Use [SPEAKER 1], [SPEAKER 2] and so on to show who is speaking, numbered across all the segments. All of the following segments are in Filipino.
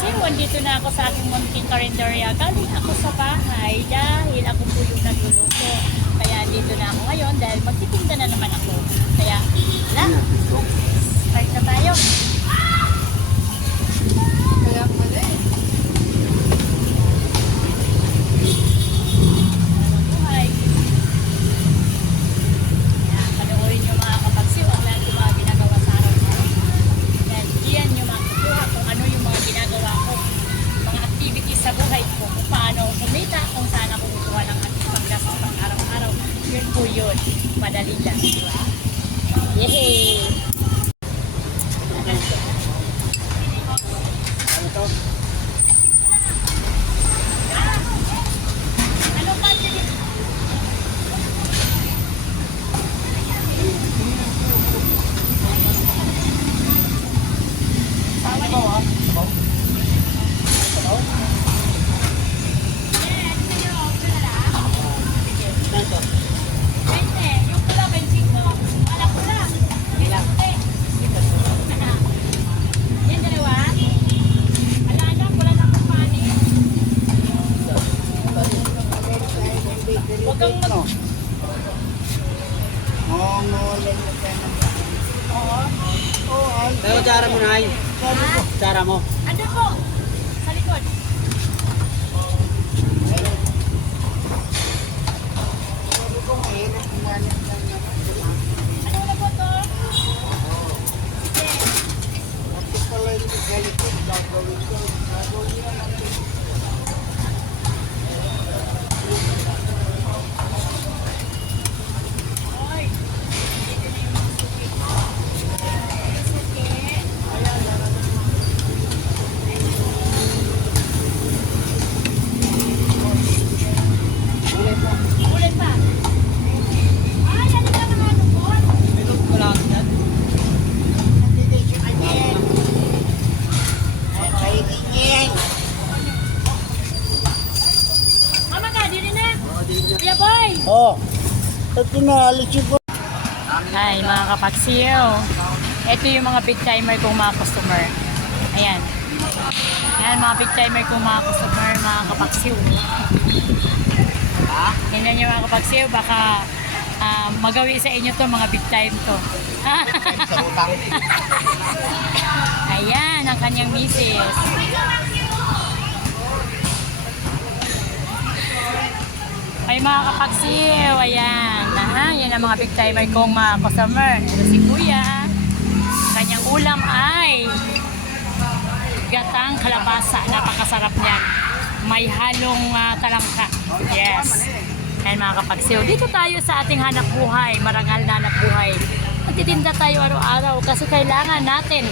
[SPEAKER 1] kapagsiw, andito na ako sa aking munting karinderya. Galing ako sa bahay dahil ako po yung nagluluto. Kaya andito na ako ngayon dahil magtitinda na naman ako. Kaya, na, start na tayo.
[SPEAKER 2] Kaya pala eh.
[SPEAKER 1] Buhay. Kaya, panoorin nyo mga kapagsiw ang lahat yung mga ginagawa sa araw-araw. Dahil diyan nyo makukuha kung ano yung mga ginagawa ko. Mga activities sa buhay ko. Kung paano ako kumita, kung saan ako kukuha ng ating panggastos pang araw-araw. Yun po yun. Madali lang, di ba? Yay! Ano ba yun? Veinte, yung pula, 25. Wala pula. Ilang puti. Yan, dalawa. Wala na, wala na akong panin. Kang mag...
[SPEAKER 2] Oo, ngulan mo tayo ng
[SPEAKER 1] Oo.
[SPEAKER 2] Oo, ay.
[SPEAKER 3] Pero tsara mo na ay. Tsara mo.
[SPEAKER 1] Ando po. Sa likod.
[SPEAKER 2] Sabi ko, mahirap kumalit lang naman.
[SPEAKER 1] Ano na po to? Sige.
[SPEAKER 2] Ako pala yung galit ko, gagawin ko. Gagawin niya natin.
[SPEAKER 1] Oy. Dito na yung mga suki. Yung suki.
[SPEAKER 2] Ulit mo.
[SPEAKER 1] Ulit pa. Ay, ano ba naman ano po?
[SPEAKER 3] Wala ka dyan.
[SPEAKER 2] Nandito siya kanyan. Ay, kainin yan.
[SPEAKER 1] Mama ka, dito na. Kuya boy.
[SPEAKER 2] Oo. At pinalis ko.
[SPEAKER 1] Hi mga kapaksiyo. Ito yung mga big timer kong mga customer. Ayan. Ayan mga big timer kong mga customer, mga kapaksiyo. Tingnan nyo mga kapaksiyo, baka ah, magawi sa inyo to mga big time to. Ayan, ang kanyang misis. Ay mga kapaksiw, ayan. Mga big timer kong mga customer. Ito si Kuya. Kanyang ulam ay gatang kalabasa. Napakasarap niyan. May halong ah, talangka. Yes. Ayan mga kapaksiw. Dito tayo sa ating hanap buhay. Marangal na hanap buhay. Magtitinda tayo araw-araw kasi kailangan natin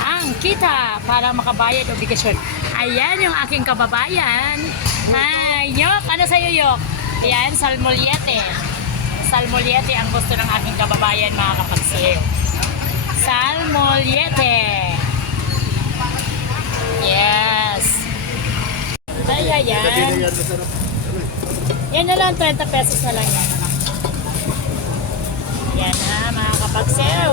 [SPEAKER 1] ang kita para makabayad obligasyon. Ayan yung aking kababayan. Hi, Yok. Ano sa'yo, Yok? Ayan, salmolyete. Salmolyete ang gusto ng aking kababayan, mga kapagsiw. Salmolyete. Yes. Ay, ayan. Yan na lang, 30 pesos na lang yan. Yan na, mga kapagsew.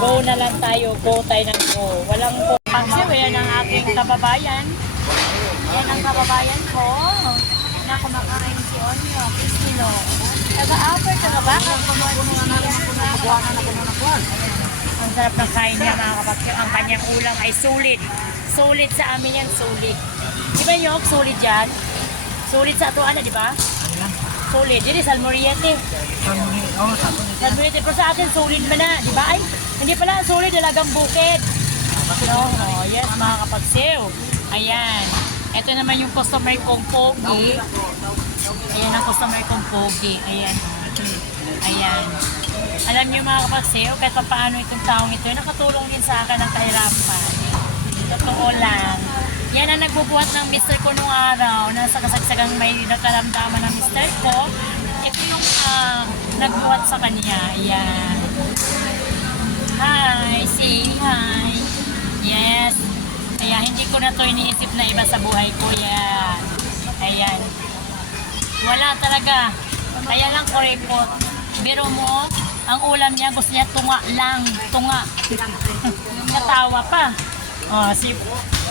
[SPEAKER 1] Go na lang tayo. Go tayo ng go. Walang go. Kapagsew, yan ang aking kababayan. Yan ang kababayan ko. Na kumakain si Onyo, Cristino. Taga-offer ka ba? Ang sarap ng kain niya mga kapagsew. Ang kanyang ulam ay sulit. Sulit sa amin yan, sulit. Di ba Yok, sulit yan? Sulit sa atuan na, di ba? Sulit. Dili, salmoriete. Salmoriete. Pero sa atin, sulit man na. Di ba? Ay, hindi pala sulit. Dalagang bukid. No, oh, yes, mga kapagsew. Ayan. Ito naman yung customer kong pogi. Ayan ang customer kong pogi. Ayan. Ayan. Alam niyo mga kapagsew, kahit pa paano itong taong ito, nakatulong din sa akin ng kahirapan. Totoo lang. Yan ang nagbubuhat ng mister ko nung araw. Nasa kasagsagang may nakaramdaman ng mister ko. Ito yung ah, nagbuhat sa kanya. Ayan. Hi, say hi hindi ko na to iniisip na iba sa buhay ko. Yan. Ayan. Wala talaga. Kaya lang kore po. Biro mo, ang ulam niya gusto niya tunga lang. Tunga. Natawa pa. Oh, si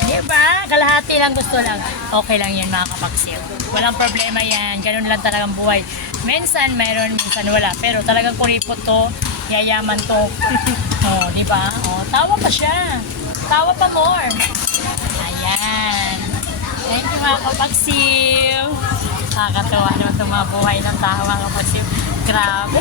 [SPEAKER 1] Di ba? Kalahati lang gusto lang. Okay lang yan mga kapaksil. Walang problema yan. Ganun lang talagang buhay. Minsan mayroon, minsan wala. Pero talagang kuripot to. Yayaman to. oh, di ba? Oh, tawa pa siya. Tawa pa more. Thank you mga kapagsiw. Nakakatawa naman itong mga buhay ng tao mga kapagsiw. Grabe.